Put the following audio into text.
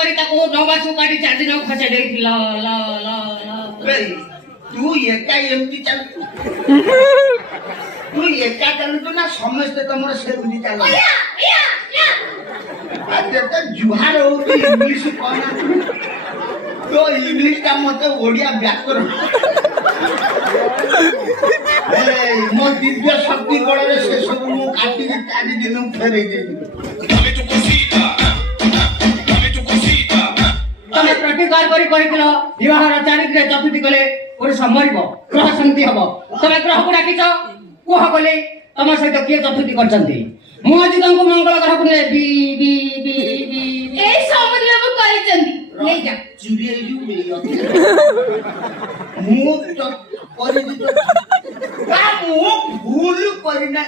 କରି ତାକୁ ନବାସୁ କାଟି 4 ଦିନ ଖସା ଦେଇଥିଲା ଲା ଲା ଲା ତୁ ଏକା ଏମିତି ଚାଲୁ ତୁ ଏକା ଚାଲୁଛୁ ନା ସମସ୍ତେ ତମର ସେମିତି ଚାଲୁ जुहार होती इंग्लिश कौन तो इंग्लिश का मतलब ओडिया व्याकरण मो दिव्य शक्ति बड़े से सब मु काटी 4 दिन फेरे तमे प्रतिकार करी कहितलो विवाहर 4 दिन चतुर्थी कले ओरे संभरिबो ग्रह शांति हबो तमे ग्रह को डाकिचो कोह कले तम सहित के चतुर्थी करचंती मु आज तंको मंगल ग्रह को ने बी बी बी बी ए समझले वो करिचंती ले जा चुरिए यू मु तो करि दी तो का मु भूल करिना